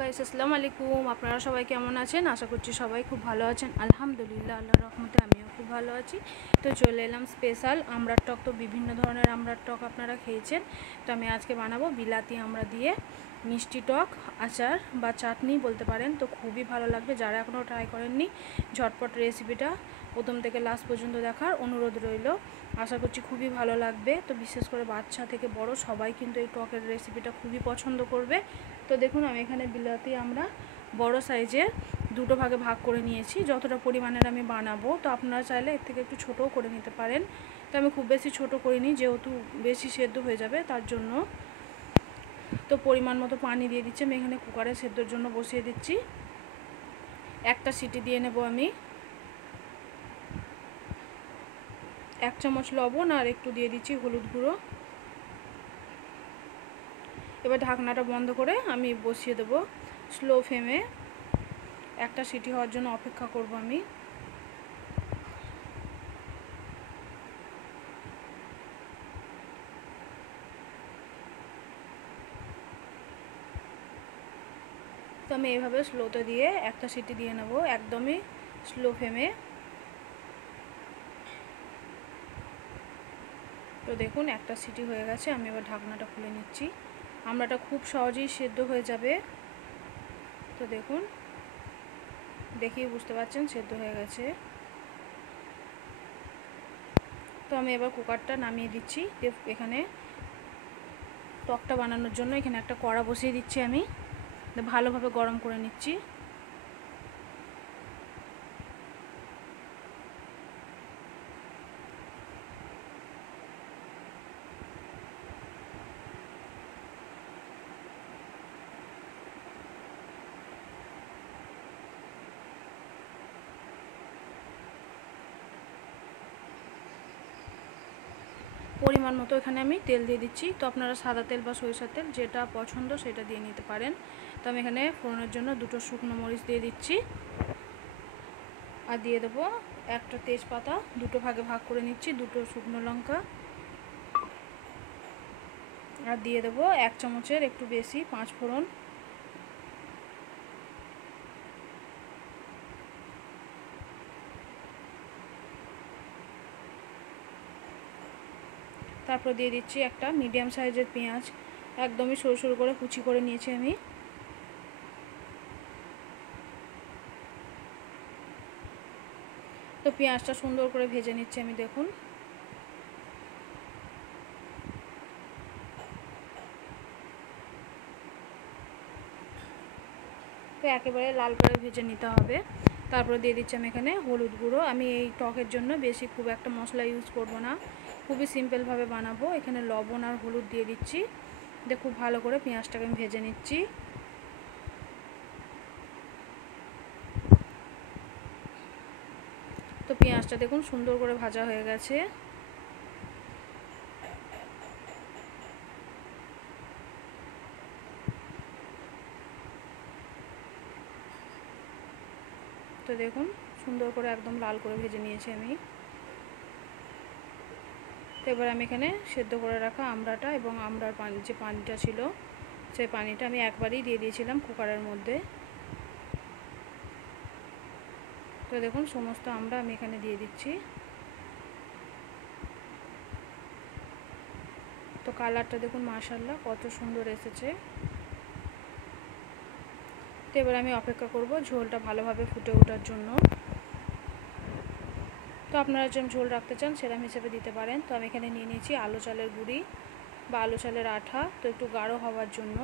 Guys, আসসালামু আলাইকুম। আপনারা সবাই কেমন আছেন? আশা করছি সবাই খুব ভালো আছেন। আলহামদুলিল্লাহ, আল্লাহর রহমতে আমিও খুব ভালো আছি। তো চলে এলাম স্পেশাল আমড়ার টক। তো বিভিন্ন ধরনের আমড়ার টক আপনারা খেয়েছেন, তো আমি আজকে বানাবো বিলাতি আমড়া দিয়ে মিষ্টি টক, আচার বা চাটনি বলতে পারেন। তো খুবই ভালো লাগবে। যারা এখনও ট্রাই করেননি, ঝটপট রেসিপিটা প্রথম থেকে লাস্ট পর্যন্ত দেখার অনুরোধ রইল। আশা করছি খুবই ভালো লাগবে। তো বিশেষ করে বাচ্চা থেকে বড় সবাই কিন্তু এই টকের রেসিপিটা খুবই পছন্দ করবে। তো দেখুন, আমি এখানে বিলাতি আমরা বড় সাইজের দুটো ভাগে ভাগ করে নিয়েছি, যতটা পরিমাণের আমি বানাবো। তো আপনারা চাইলে এর থেকে একটু ছোটও করে নিতে পারেন। তো আমি খুব বেশি ছোট করিনি, যেহেতু বেশি সেদ্ধ হয়ে যাবে তার জন্য। তো পরিমাণ মতো পানি দিয়ে দিচ্ছি। আমি এখানে কুকারে সেদ্ধর জন্য বসিয়ে দিচ্ছি। একটা সিটি দিয়ে নেব আমি। 1 চামচ লবণ আর একটু দিয়ে দিচ্ছি হলুদ গুঁড়ো। এবার ঢাকনাটা বন্ধ করে আমি বসিয়ে দেব স্লো ফ্লেমে। একটা সিটি হওয়ার জন্য অপেক্ষা করব আমি। তো আমি এইভাবে স্লোতে দিয়ে একটা সিটি দিয়ে নেব, একদমই স্লো ফ্লেমে। তো দেখুন, একটা সিটি হয়ে গেছে। আমি এবার ঢাকনাটা খুলে নিচ্ছি। আমড়াটা খুব সহজেই সেদ্ধ হয়ে যাবে। তো দেখুন, দেখেই বুঝতে পারছেন সেদ্ধ হয়ে গেছে। তো আমি এবার কুকারটা নামিয়ে দিচ্ছি। এখানে টকটা বানানোর জন্য এখানে একটা কড়া বসিয়ে দিচ্ছি আমি। ভালোভাবে গরম করে নিচ্ছি। পরিমাণ মতো এখানে আমি তেল দিয়ে দিচ্ছি। তো আপনারা সাদা তেল বা সরিষার তেল যেটা পছন্দ সেটা দিয়ে নিতে পারেন। তো আমি এখানে ফোড়নের জন্য দুটো শুকনো মরিচ দিয়ে দিচ্ছি, আর দিয়ে দেবো একটা তেজপাতা, দুটো ভাগে ভাগ করে নিচ্ছি, দুটো শুকনো লঙ্কা, আর দিয়ে দেবো 1 চামচের একটু বেশি 5 ফোড়ন। তারপর দিয়ে দিচ্ছি একটা মিডিয়াম সাইজের পেঁয়াজ, একদমই সরু সরু করে কুচি করে নিয়েছি আমি। তো পেঁয়াজটা সুন্দর করে ভেজে নিচ্ছি আমি। দেখুন, তো একেবারে লাল করে ভেজে নিতে হবে। তারপরে দিয়ে দিচ্ছি আমি এখানে হলুদ গুঁড়ো। আমি এই টকের জন্য বেশি খুব একটা মশলা ইউজ করব না, খুবই সিম্পলভাবে বানাবো। এখানে লবণ আর হলুদ দিয়ে দিচ্ছি। দিয়ে খুব ভালো করে পেঁয়াজটাকে আমি ভেজে নিচ্ছি। তো পেঁয়াজটা দেখুন সুন্দর করে ভাজা হয়ে গেছে। তো দেখুন, সুন্দর করে একদম লাল করে ভেজে নিয়েছি আমি। তো এবার আমি এখানে সেদ্ধ করে রাখা আমড়াটা এবং আমড়ার যে পানিটা ছিল, সেই পানিটা আমি একবারই দিয়ে দিয়েছিলাম কুকারের মধ্যে। তো দেখুন, সমস্ত আমড়া আমি এখানে দিয়ে দিচ্ছি। তো কালারটা দেখুন, মাশাআল্লাহ কত সুন্দর এসেছে। তো এবার আমি অপেক্ষা করব ঝোলটা ভালোভাবে ফুটে ওঠার জন্য। তো আপনারা যেরকম ঝোল রাখতে চান সেরকম হিসেবে দিতে পারেন। তো আমি এখানে নিয়ে নিয়েছি আলু চালের গুঁড়ি বা আলু চালের আঠা, তো একটু গাঢ় হওয়ার জন্য।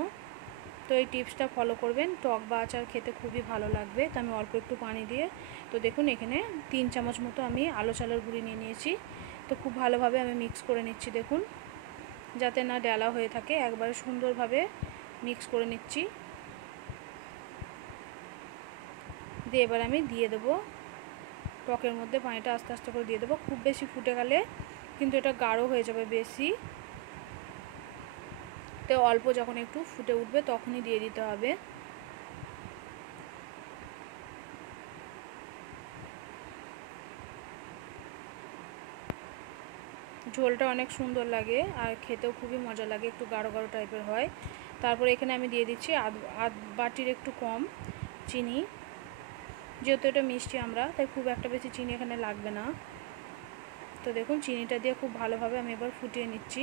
তো এই টিপসটা ফলো করবেন, টক বা আচার খেতে খুবই ভালো লাগবে। তো আমি অল্প একটু পানি দিয়ে, তো দেখুন এখানে 3 চামচ মতো আমি আলু চালের গুঁড়ি নিয়ে নিয়েছি। তো খুব ভালোভাবে আমি মিক্স করে নিচ্ছি। দেখুন, যাতে না ডেলা হয়ে থাকে, একবারে সুন্দরভাবে মিক্স করে নিচ্ছি। দিয়ে এবার আমি দিয়ে দেবো টকের মধ্যে পানিটা আস্তে আস্তে করে দিয়ে দেবো। খুব বেশি ফুটে গেলে কিন্তু এটা গাঢ় হয়ে যাবে বেশি। তো অল্প যখন একটু ফুটে উঠবে তখনই দিয়ে দিতে হবে। ঝোলটা অনেক সুন্দর লাগে আর খেতেও খুবই মজা লাগে, একটু গাঢ় গাঢ় টাইপের হয়। তো তারপরে এখানে আমি দিয়ে দিচ্ছি আধ বাটির একটু কম চিনি। যেহেতু এটা মিষ্টি আমরা, তাই খুব একটা বেশি চিনি এখানে লাগবে না। তো দেখুন চিনিটা দিয়ে খুব ভালোভাবে আমি এবার ফুটিয়ে নিচ্ছি।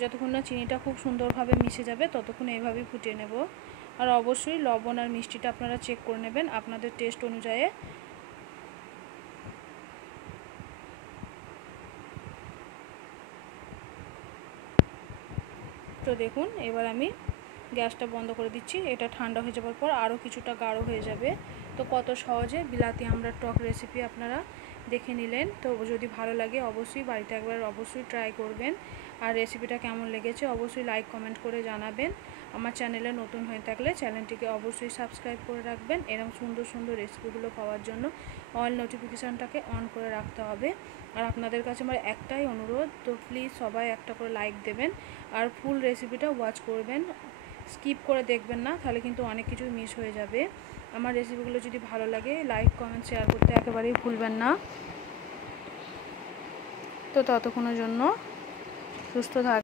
যতক্ষণ না চিনিটা খুব সুন্দরভাবে মিশে যাবে ততক্ষণ এইভাবেই ফুটিয়ে নেব। আর অবশ্যই লবণ আর মিষ্টিটা আপনারা চেক করে নেবেন আপনাদের টেস্ট অনুযায়ী। তো দেখুন এবার আমি গ্যাসটা বন্ধ করে দিচ্ছি। এটা ঠান্ডা হয়ে যাওয়ার পর আরও কিছুটা গাঢ় হয়ে যাবে। তো কত সহজে বিলাতি আমড়ার টক রেসিপি আপনারা দেখে নিলেন। তো যদি ভালো লাগে অবশ্যই বাড়িতে একবার অবশ্যই ট্রাই করবেন। আর রেসিপিটা কেমন লেগেছে অবশ্যই লাইক কমেন্ট করে জানাবেন। আমার চ্যানেলে নতুন হয়ে থাকলে চ্যানেলটিকে অবশ্যই সাবস্ক্রাইব করে রাখবেন। এরকম সুন্দর সুন্দর রেসিপিগুলো পাওয়ার জন্য অল নোটিফিকেশানটাকে অন করে রাখতে হবে। আর আপনাদের কাছে আমার একটাই অনুরোধ, তো প্লিজ সবাই একটা করে লাইক দেবেন আর ফুল রেসিপিটা ওয়াচ করবেন, স্কিপ করে দেখবেন না, তাহলে কিন্তু অনেক কিছুই মিস হয়ে যাবে। আমার রেসিপিগুলো যদি ভালো লাগে লাইক কমেন্ট শেয়ার করতে একেবারেই ভুলবেন না। তো ততক্ষণের জন্য সুস্থ থাকবেন।